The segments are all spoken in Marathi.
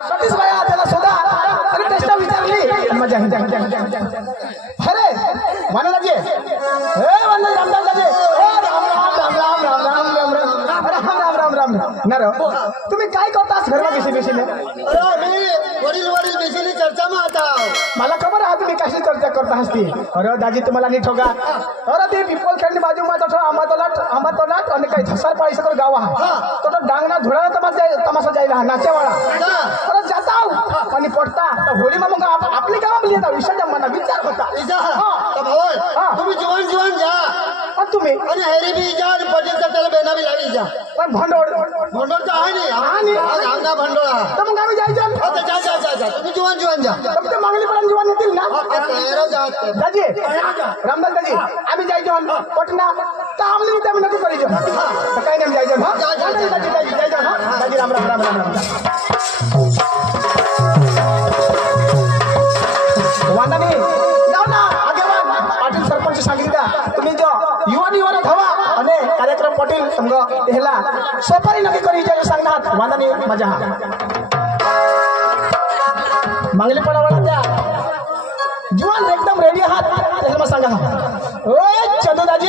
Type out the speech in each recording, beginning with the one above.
सतीश भाया त्याला शोधा आणि टेस्ट विचारली मजा अरे वनराजे हे वनराज रामदासराजे राम राम राम राम राम राम राम राम राम नर तुम्ही काय करतास घरला बेशी अरे मी वडील बेशीली चर्चा में आता मला खबर आहे तुम्ही कशी चर्चा करता हसती अरे दाजी तुम्हाला नीट होगा अरे ते पिपल खेळणी बाजू मा तो आंबातोलाट आणि काही धसार पाळी सगळं गाव हा तो डांगना धुळा तमाशा जायला नाचेवाळा अरे जाता आणि पडता होळी मग आपली गावामध्ये येता विषय मना विचार होता तुम्ही जीवन जा पण तुम्ही आणि हेरी बी जा आणि पटेल त्याला बेना बी लावी जा पण भंडोळ तर आहे नाही आमना भंडोळ तर मग आम्ही जायचं आता जा तुम्ही जीवन जा फक्त मागणी पण जीवन येतील ना दाजी रामदास दाजी आम्ही जायचो पटना तर आम्ही त्या नको करायचो तर काही नाही जायचो दाजी राम राम राम राम राम वांदा नाही जाऊ ना आगेवान पाटील सरपंच सांगितलं तुम्ही जो युवा धावा आणि कार्यक्रम पाटील समजा ह्याला सोपारी नक्की करी सांगणार वांदा नाही मजा मागली पडावला त्या जुवान एकदम रेडी आहात त्याला मग सांगा ओय चंदूदाजी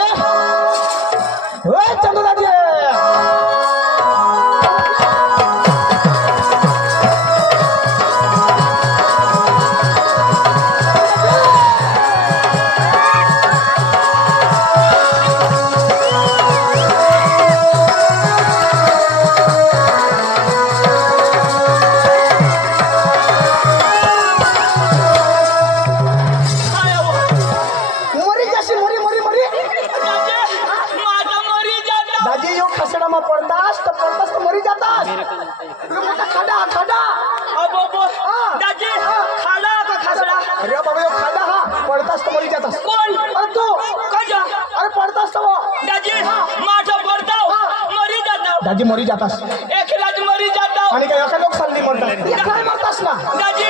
दाजी मरी जातास एकलाच मरी जाता आणि काय एका लोक चालली म्हणतात काय म्हणतास ना दाजी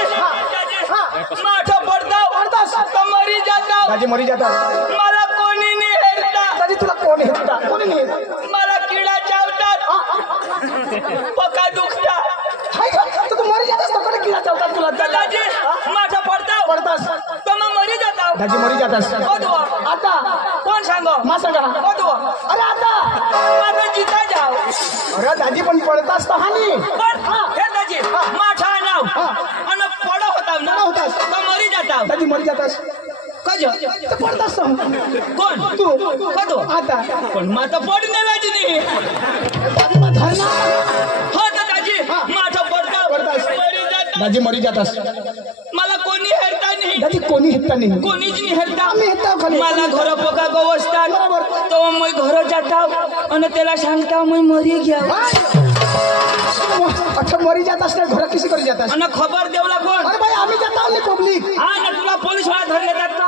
माठा पडतास तर मरी जाता दाजी मरी जातात मला कोणी नाही हेरता दाजी तुला कोण हेरता कोणी नाही मला किडा चावतात पका दुखता हाय का तू मरी जातास तर कोणी किडा चावतात तुला दाजी माठा पडतास तर मग मरी जाता दाजी मरी जातास आता कोण सांग मा सांगा अरे आता माझं जिता जाव अरे दाजी पण पडतास तर हानी हे दाजी माठा नाव आणि पड होता तर मरी जाता दाजी मरी जातास कज तर पडतास कोण तू कदो आता पण माता पडणे लाजी नाही हो तर दाजी माठा पडतास मरी जाता दाजी मरी जातास मला कोणी हेरता नाही दाजी कोणी हेरता नाही कोणीच नाही हेरता आम्ही हेरता खाली मला घर पका गवसतात तो मी घर जाता आणि त्याला सांगता मी मरी घ्या अच्छा मरी जातास ना घर किसी करी जातास आणि खबर देवला कोण अरे भाई आम्ही जाता नाही पब्लिक हा ना तुला पोलीस वाला धरले जातात का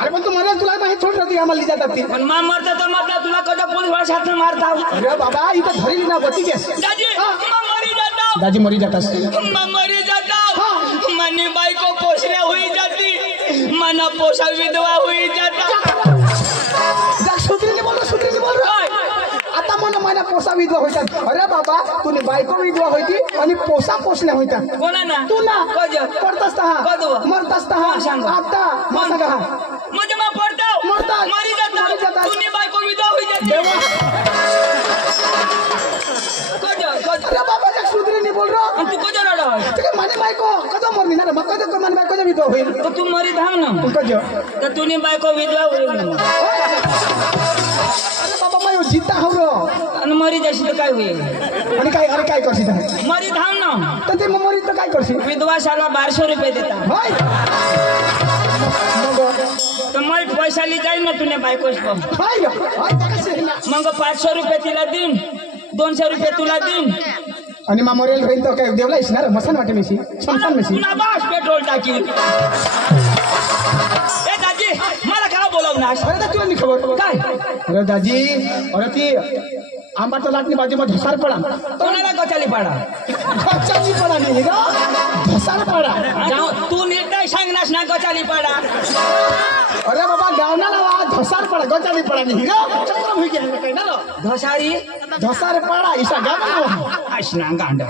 अरे पण तू मला तुला माहिती थोडी होती आम्हाला जातात ती पण मा मरता तर मारता तुला कदा पोलीस वाला साथ मारता अरे बाबा इथं धरली ना बची केस दाजी मरी जाता दाजी मरी जातास मरी जाता मनी बायको पोसण्या होई जाती मना पोसा विधवा होई जाता सुधरीने बोल आता मला पोसा विधवा होतात अरे बाबा तुने बायको विधवा होती आणि पोसा पोसण्या होतात कोणा ना तू ना कज पडतास मरतास आता सांगा म्हणजे मग पडता मरी जाता तुने बायको विधवा होई जाती अरे बाबा सुधरीने बोल रहा तू कजा रडा माझी बायको कधी मरली ना मग कधी माझी बायको विधवा होईल तर तू मरी धाम ना कधी तर तुने बायको विधवा होईल अरे बाबा मैं जीता हवं आणि मरी जाशी तर काय होईल आणि काय अरे काय करशील मरी धाम ना तर ते मरी तर काय करशील विधवा शाला 1200 रुपये देता तर मग पैसा ली जाईल ना तुने बायकोस मग 500 रुपये तिला देईन 200 रुपये तुला देईन आणि मेमोरियल होईल तर काय देवला येणार मसान वाटे मेशी शमशान मेशी ना बस पेट्रोल टाकी ए दाजी मला काय बोलवणार अरे तुला नाही खबर काय अरे दाजी अरे ती आंबाच्या लाटणी बाजूमध्ये धसार पडा कोणाला गचाली पाडा गचाली पडा नाही धसार पडा तू नीट सांगनास ना गचाली पाडा अरे बाबा गावना नावा धसार पडा गचाली पडा नाही चक्र होई गेला काही ना धसारी धसार पडा इसा गाव आशना गांड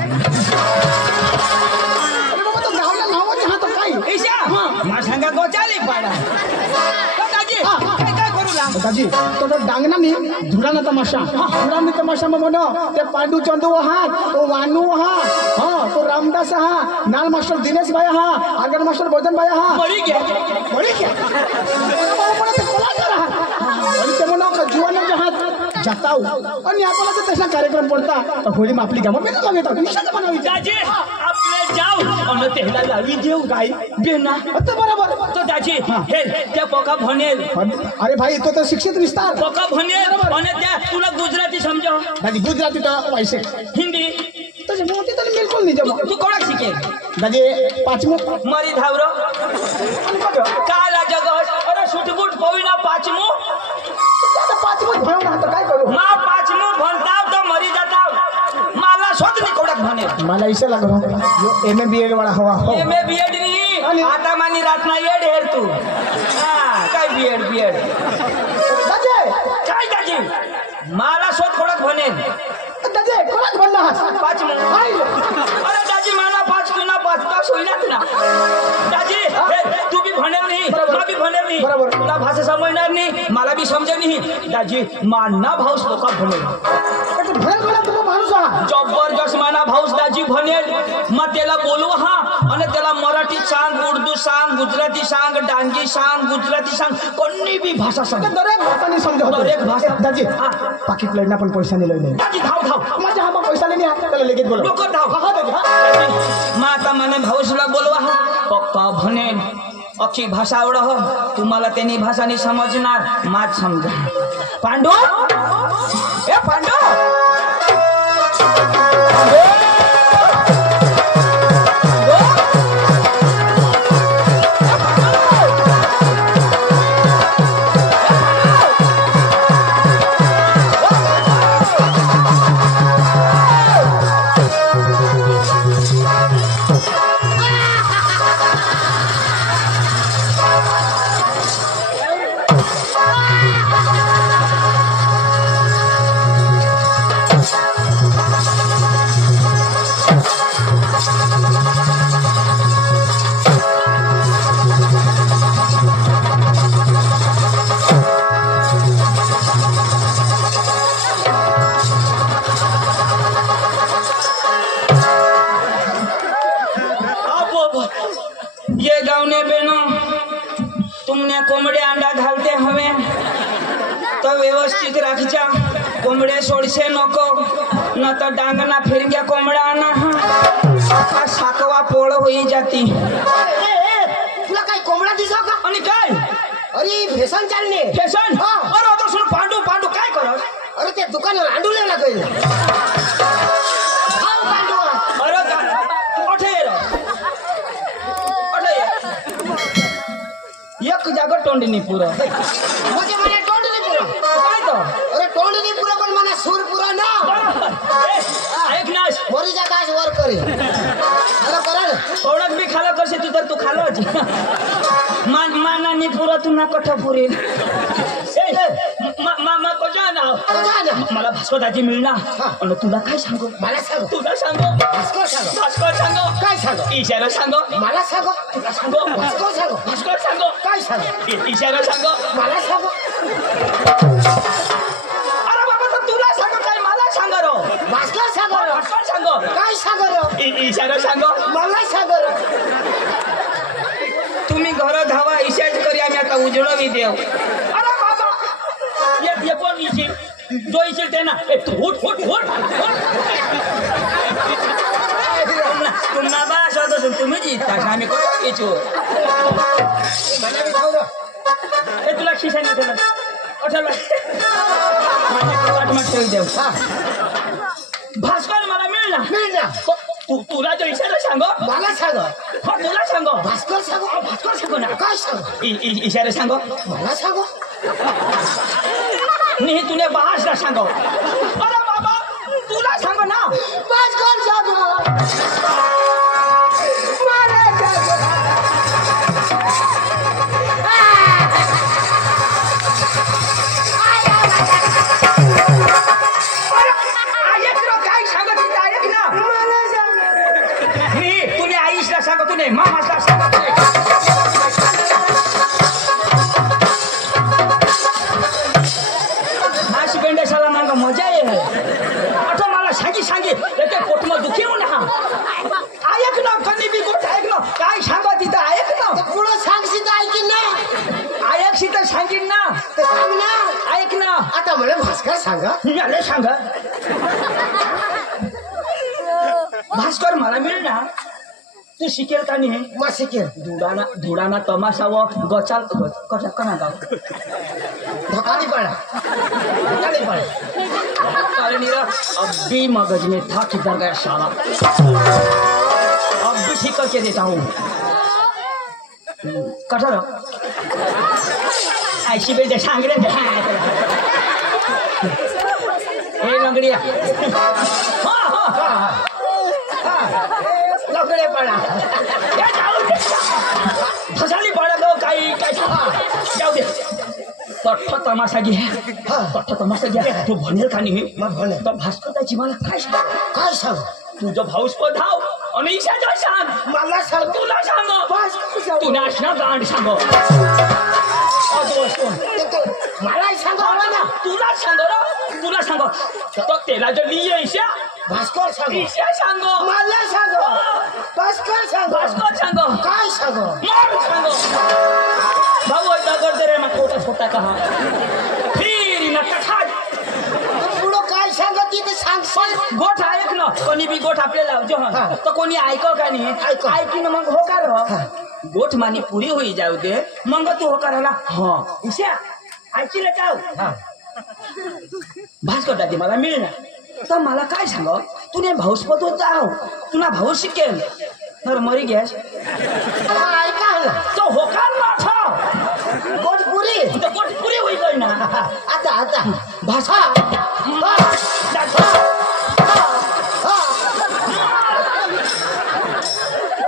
दाजी तो डांगना नी धुराना तमाशा धुराना तमाशा में मनो ते पांडू चंदू वहाँ तो वानू वहाँ हाँ तो रामदास हाँ नाल मास्टर दिनेश भाई हाँ आगर मास्टर भोजन भाई हाँ मरी क्या आणि ते म्हणा का जुवाना जहाज जाताव आणि आपल्याला तर तसा कार्यक्रम पडता तर होळी आपली गावा बेटा लागेल विषय म्हणावी दाजी आपले जाऊ आणि त्याला लावी देऊ काय बेना आता बरोबर तो दाजी हे त्या पोका भनेल अरे भाई तो तर शिक्षित विस्तार पोका भनेल आणि त्या तुला गुजराती समजा दादी गुजराती तर पैसे हिंदी तुझे मोठी तर बिलकुल नाही जमा तू कोणा शिके दादी पाचमो मरी धावरो काला जगत अरे सुटबुट पोविना पाचमो दादा पाचमो भरवून आता काय करू मा पाचमो भणताव तो मरी जाताव मला स्वतः निकोडक भने मला इसे लागलो एमए बीएड वाला हवा हो एमए बीएड नी आता मानी रातना येड हेर तू हा काय बीएड दादी काय मला स्वतः कोडक भने दादी कोणाच म्हणणार पाचमो अरे दाजी मला पाच गुना पाच तास होईनात ना दाजी तू भी भनेल नाही मला भी भनेल नाही बरोबर तुला भाषा समजणार नाही मला भी समजेल नाही दाजी मानना भाऊस लोक भनेल जबरदस्त माना भाऊस दाजी भनेल मग त्याला बोलवा हा आणि त्याला मराठी सांग उर्दू सांग गुजराती सांग डांगी सांग गुजराती सांग कोणी भी भाषा सांग दरेक भाषाने समजावतो दरेक भाषा दाजी पाकिट लढना पण पैसा नाही लढले दाजी धाव माझ्या हा पैसा नाही त्याला लगेच बोलव लोक धाव माता माने भाऊसला बोलवा हा पक्का भनेल अख्खी भाषा आवड हो तुम्हाला त्यांनी भाषा नाही समजणार मात समजा पांडू ए पांडू ये गाँव ने बहनों तुमने कोंबडे अंडा घालते हवे तो व्यवस्थित रखजा कोंबडे सोडसे नको न तो डांगना फिर गया कोंबडा आना हा साकवा पोळ होई जाती तुला काय कोंबडा दिसो का आणि काय अरे फॅशन चालणे फॅशन हा. अरे आता सुन पांडू काय करत अरे त्या दुकानाला अंडूला लागेल अरे एक जागा तोंड नाही पुरं म्हणजे मला तोंड नाही पुरा काय तो अरे तोंड नाही पुरा पण मला सूर पुरा ना ऐक ना वरीचा दास वर करे अरे करा ना ओळख बी खाला करसे तू तर तू खालो माना नाही पुरा तू ना कठ पुरेल मला भास्करदाजी मिळणार आणि तुला काय सांगू मला सांग तुला सांगू भास्कर सांग भास्कर सांगो काय सांग इशारा सांगो मला सांग तुला सांगो भास्कर सांग भास्कर सांगो काय सांग इशारा सांगो मला सांग अरे बाबा तर तुला सांगो काय मला सांग रो भास्कर सांग भास्कर सांगो काय सांग इशारा सांगो मला सांग तुम्ही घर धावा इशाच करी आम्ही आता उजळवी देव अरे बाबा ये कोण इशील जो इशील ते ना तू उठ पुन्हा बा असं तुम्ही जिंकता आम्ही करू इच्छू हे तुला खिसा नाही तुला ठेवू देव भास्कर मला मिळणार तुला जो इशारा सांगो मला सांग हो तुला सांगो भास्कर सांग भास्कर सांगो ना काय सांग इशारा सांगो मला सांग नाही तुला भाषा सांगो अरे बाबा तुला सांगो ना भास्कर सांग काय सांगत ऐक ना मी तुला आईशला सांगो तुने मामाला सांगो आता मला भास्कर सांगा मिळाले सांगा भास्कर मला मिळणार तू शिकेल का नाही मग शिकेल धुडाना तमाशा व गचाल कसा कना गाव धकानी पड़ा अरे नीरा अभी मगज में था किधर गया साला अब भी ठीक करके देता हूँ कठोर ऐसी बेटे सांगरे हे लंगड़िया लकडे पडा फसाली पड़ा तो काही जाऊ दे तट्ट तमाशा घे तट्ट तमाशा घ्या तू भनेल का नाही मग भने तर भास्करची मला काय सांग तुझं भाऊस पण धाव आणि ईशाचा सांग मला सांग तुला सांग भास्कर तू नाचना गांड सांग मला सांग ना तुला सांग तो तेला जो लिये ईशा भास्कर सांग ईशा सांग मला सांग भास्कर सांग काय सांग मार सांग भाऊ दगड दे रे मग छोटा छोटा कहा फिर न कथा पुढं काय सांगत ते सांग गोठ ऐक ना कोणी बी गोठ आपल्याला लावजो तर कोणी ऐकव का नाही ऐकव. ऐकीन मग हो का र गोठ मानी पुरी होई जाऊ दे मग तू हो करायला हा ईशा ऐकील का भास्कर दादी मला मिळणार तर मला काय सांग तुने भाऊसपत होत जाव तुला भाऊ शिकेल तर मरी गॅस ऐका ना तो होकार ना था गोटपुरी तो गोठ पुरी होई गई ना आता भाषा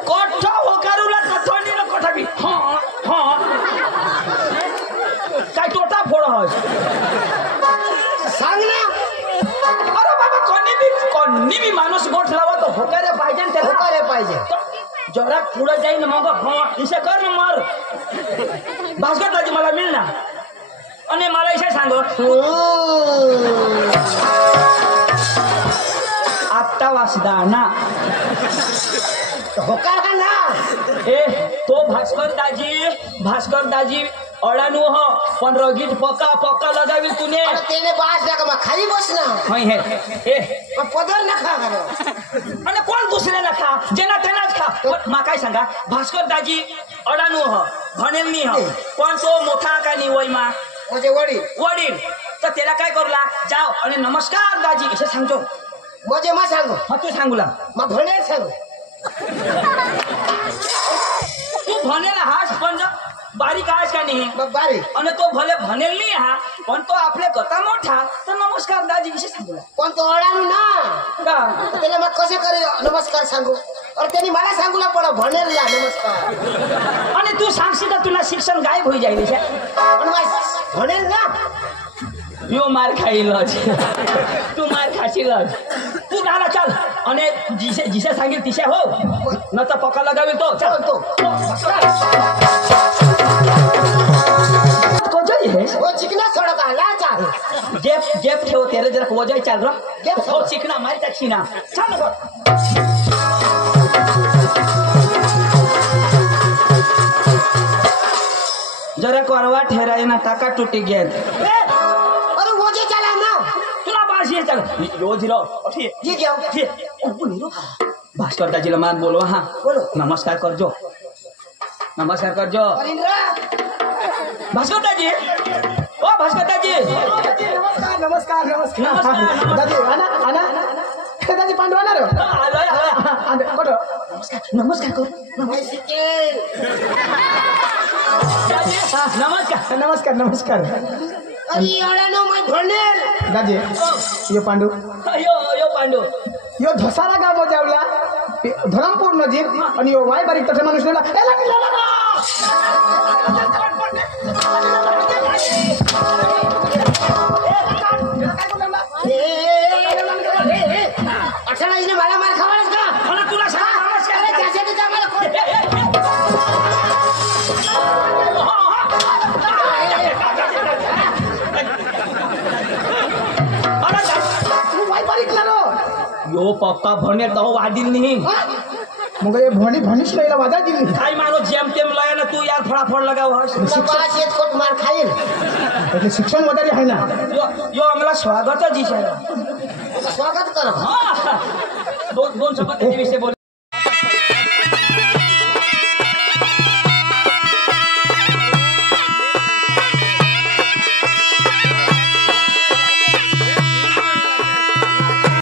कोठा होकारूला कथोनी न कोठा बी हाँ काय तोटा फोड़ है सांग ना अरे बाबा कोणी भी माणूस गोठ लावा तो होकारे पाहिजे त्याला होकारे पाहिजे जरा पुढे जाईन मग हाँ इसे कर न मार भास्कर दादी मला मिळणार आणि मला इसे सांग आत्ता वासदा ना होकार हा ना ए तो भास्कर दाजी अडाणू हो पण रगीट पक्का लगावी तुने अरे तेने बास नका मग खाली बस ना होय हे ए मग पदर नका करो आणि कोण दुसरे ना खा जेना तेनाच खा पण मा काय सांगा भास्कर दाजी अडाणू हो भनेल नी हो पण तो मोठा का नी वय मा म्हणजे वडील तर त्याला काय करूला जाओ आणि नमस्कार दाजी इसे सांगतो म्हणजे मग सांगू हा तू सांगूला मग भनेल सांगू तू भनेला हास पण बारीक आहेस का नाही मग बारी आणि तो भले भनेल नाही हा पण तो आपल्या कथा मोठा तर नमस्कार दाजी विषय सांगूला पण तो अडाणू ना का त्याला मग कसे करे नमस्कार सांगू अरे त्यांनी मला सांगूला पडा भनेल या नमस्कार आणि तू सांगशील तर तुला शिक्षण गायब होई जाईल पण मग भनेल ना यो मार खाईलच तू मार खाशीलच तू झाला चाल आणि जिसे सांगेल तिसे हो न तर पक्का लगावेल तो चल तो तो जय है वो चिकना सड़क आला चाहे जेप ठेव तेरे जरा वजय चाल रहा जेप हो चिकना मारी त्या छिना चल गो जरा करवा ठेराय ना टाका टूटी गेल अरे वो जे चला ना तुला बास ये चल यो जिरो अठी ये क्या ये ओपन रो भास्कर दाजीला मान बोलो हाँ बोलो नमस्कार करजो भास्कर दाजी ओ भास्कर दाजी नमस्कार दादी आना दादी पांडू आना रे आलोय नमस्कार कर नमस्कार अरे अडाणू मैं भनेल दादी यो पांडू यो पांडू यो धसारा गाव जावला धरमपूर नजीक आणि यो वाय बारीक तसे माणूस नेला अठरा इने मला मार खावाच का आणि तुला सांग नमस्कार अरे त्यासाठी तर मला यो पप्पा भने तो वादिल नहीं मग ये भणीच लईला वादा दिली काय मानो जेम तेम लय ना तू यार फटाफट लगाव हस बास एक कोट मार खाईल એટલે શિક્ષણ વધારે आहे ना यो आम्हाला स्वागतच इशारा स्वागत कर दोन शब्द त्याच्याविषयी बोल